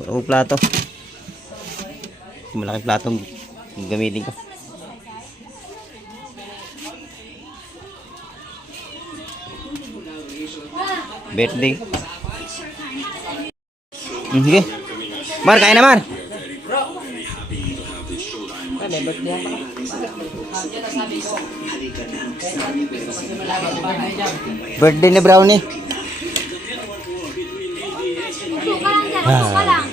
Wala akong plato. Malaking platong gamitin ko. Birthday. Sige. Mar, kain na Mar. Birthday ni Brownie. Tapos ka lang.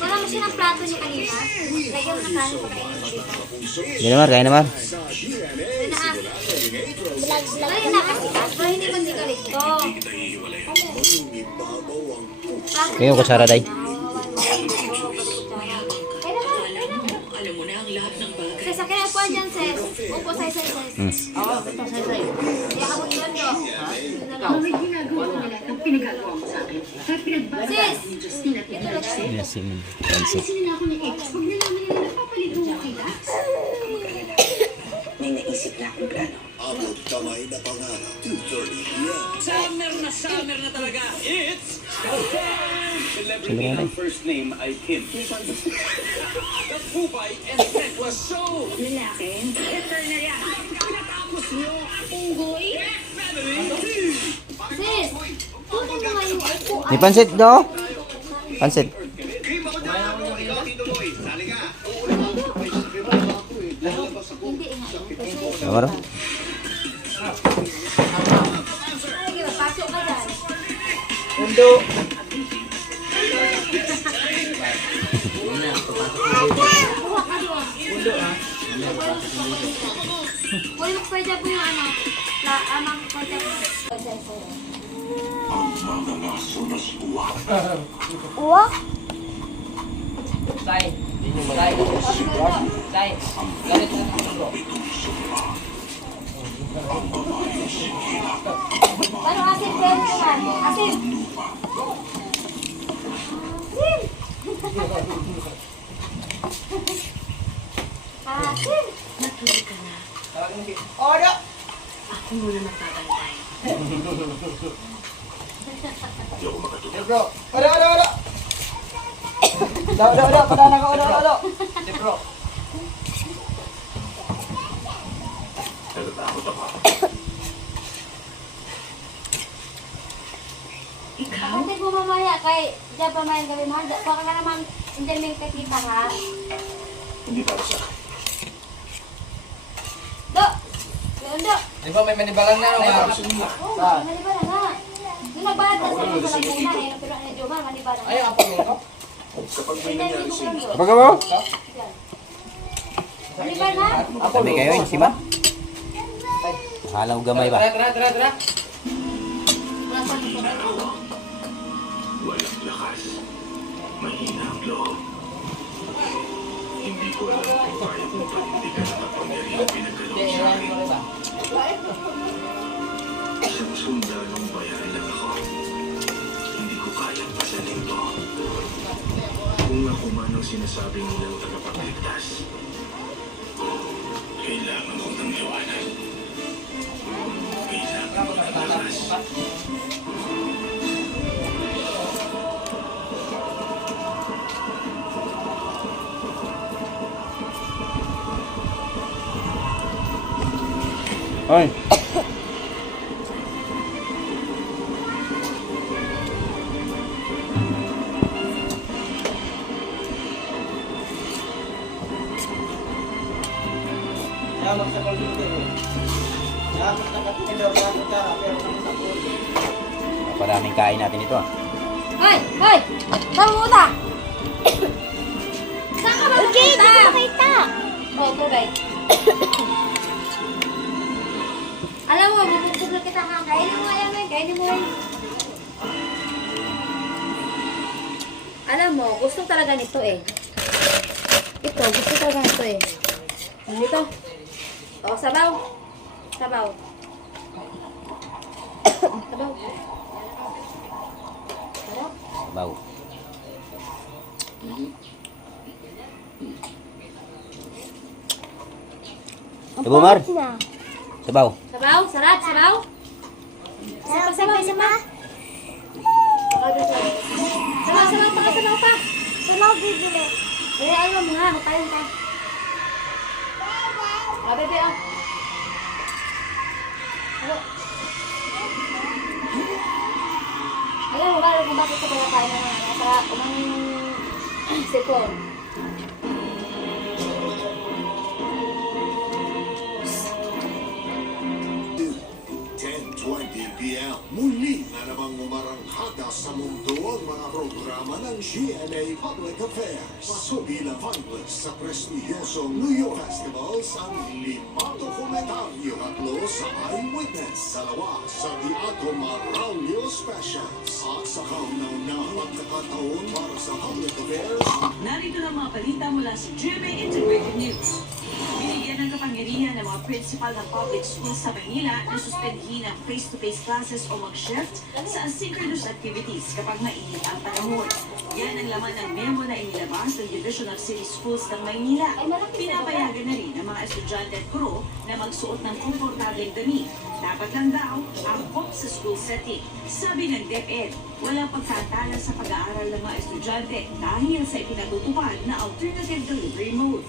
Wala mo siya ng plato niya kanina. Lagyan mo ng kanin pa kainin mo dito. Sige na Mar, kain na Mar. Lagyan na kasi para hindi ko dito. Kayo kutsara day. Ses, akin ang puwan dyan, Ses. Upo, say. Oo, ito, say. Kaya ka mo doon, do. May ginagawa nila ang pinagagawa mo sa akin. Kaya pinagbasa Sis! ni Justin at ito. Yes, yun. Alisin nila ako ni X. Huwag nila nila napapalito mo kita. May naisip na akong plano. Abot kamay na pangarap, 2:30 p.m. Summer na talaga. It's celebrity ang first name ay Kim. The Pupay and Ted was so Lalaki. Ito na yan. natapos nyo. Unggoy. Sis! Tunan mo nga yung upuan. May pansit do? Pansit. Kim, ako dyan. Ikaw, Tito Boy. Sali ka. Hindi nga. Amaro. Sige, pasok ka dyan. Undo. Kuha ka doon. Uy, pwede po yung ano. Amang konti. Uwak? Say. Say. Galit na bro. Paano asin kayo naman? Asin! Asin! Odo. Ako muna matatantay. Bro. Odo. Odo. Padana ka, odo. Bro. Kapatid mo mamaya kay diyan pa mayan gawin mo. Baka ka naman hindi may kakita ha. Hindi para sa akin. Do! Do! Di ba may manibalang na nga? Oh, manibala nga. Yung nagbayad ka sa mga laguna eh. Pero ano Jomar, manibala nga. Ay, ang pamilya. Kapag may nangyari sa inyo, Kapag mo? Manibala nga. Kami kayo, si Ma? Halaw gamay ba? Tara. walang lakas. Mahina ang loob. Hindi ko alam kung kaya kong panindigan ang kapangyarihang pinagkaloob sa akin. Isang sundalong bayan lang ako. Hindi ko kayang pasanin to. Kung ako man ang sinasabing nilang tagapagligtas, kailangan ko ng liwanag. Kailangan ko ng lakas. Ay. Maraming kain natin ito ah. Hoy! Hoy! Saan mo na? Saan ka ba makita? Oh, tubig. Alam mo, bubukbog na kita ha. Kainin mo yan eh. Kainin mo yan. Alam mo, gusto talaga nito eh. Ito, gusto talaga nito eh. Dito. O, sabaw. Sabaw. Sabaw. Sabaw. Bau. Ibu Mar. Sabaw. Sabaw, sarap, sabaw. Sabaw, sabaw, sabaw. Kaya alam mo nga, magpayang ka. Ah, bebe, ah. Ano? Alam mo ba kung bakit ko pinakain ng ano? Para umang sipon. 10:20 p.m. Muli na namang umarangkada sa mundo ang mga programa ng GMA Public Affairs. Kabilang finalists sa prestigyosong New York Festivals ang 5 dokumentaryo, 3 sa Eyewitness, 2 sa The Ato Maraulio Specials, at sa kauna-unahang pagkakataon para sa Public Affairs. Narito ang mga balita mula sa GMA Integrated News. Binigyan ng kapangyarihan ng mga principal ng public schools sa Manila na suspendihin ang face-to-face classes o mag-shift sa asynchronous activities kapag mainit ang panahon. Yan ang laman ng memo na inilabas ng Division of City Schools ng Maynila. Pinapayagan na rin ang mga estudyante at guro na magsuot ng komportableng damit. Dapat lang daw ang pop sa school setting. Sabi ng DepEd, walang pagkatala sa pag-aaral ng mga estudyante dahil sa ipinatutupad na alternative delivery mode.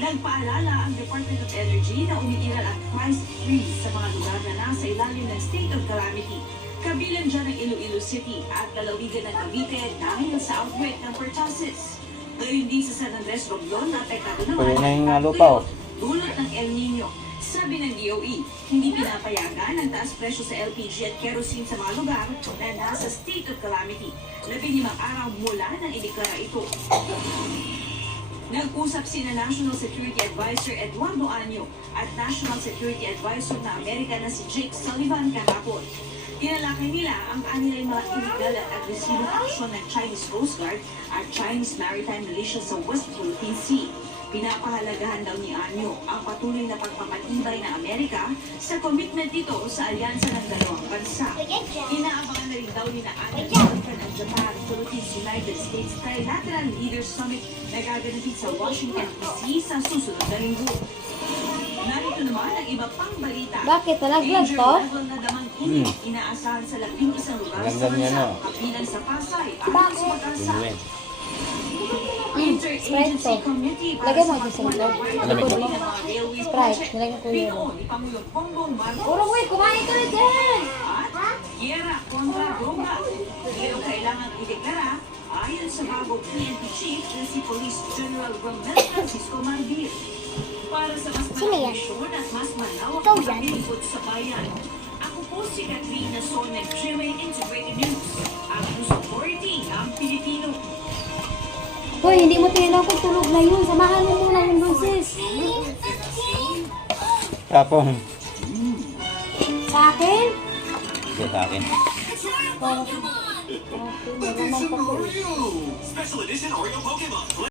Nagpaalala ang Department of Energy na umiiral ang price freeze sa mga lugar na nasa ilalim ng state of calamity. Kabilang dyan ang Iloilo City at lalawigan ng Cavite dahil sa outbreak ng pertussis. Ngayon din sa San Andres Romblon na apektado naman Pwede na yung ang lupa, oh. dulot ng El Nino. Sabi ng DOE, hindi pinapayagan ang taas presyo sa LPG at kerosene sa mga lugar na nasa state of calamity. 15 araw mula nang ideklara ito. Nag-usap sina National Security Advisor Eduardo Año at National Security Advisor na Amerika na si Jake Sullivan kahapon. Tinalakay nila ang kanilang mga illegal at agresibong aksyon ng Chinese Coast Guard at Chinese Maritime Militia sa West Philippine Sea. Pinapahalagahan daw ni Año ang patuloy na pagpapatibay ng Amerika sa commitment nito sa alyansa ng dalawang bansa. Inaabangan na rin daw ni Año ng Japan, Philippines, United States Trilateral Leaders Summit na gaganapin sa Washington, D.C. sa susunod na linggo. Narito naman ang iba pang balita. Bakit? Nalaglag Major to? level na damang init inaasahan sa 11 lugar sa Nalaglag niya, bansa, no? kabilang sa Pasay at sa Pag-asa. Win-win. Interagency Committee para Lagay mo sa dyan sa pagkuha loob. ng Alamig. ng mga railway Sprite. project. Nilagay ko yun. Pinoon ni Pangulong Bongbong Marcos. Puro mo, kumain ka na dyan! At Guerra kontra Droga. Pero kailangan ideklara ayon sa bagong PNP chief na si Police General Romel Francisco Mardir. Para sa mas malawisyon at mas malawak na paglilingkod sa bayan. Ako po si Katrina Son ng GMA Integrated News. Ang News Authority ng Pilipino. Hoy, hindi mo tinaw kung tulog na yun. Samahan mo muna yung boses. Tapong. Sa akin? Hindi sa akin. Okay, naman pa po. Special edition Oreo Pokemon.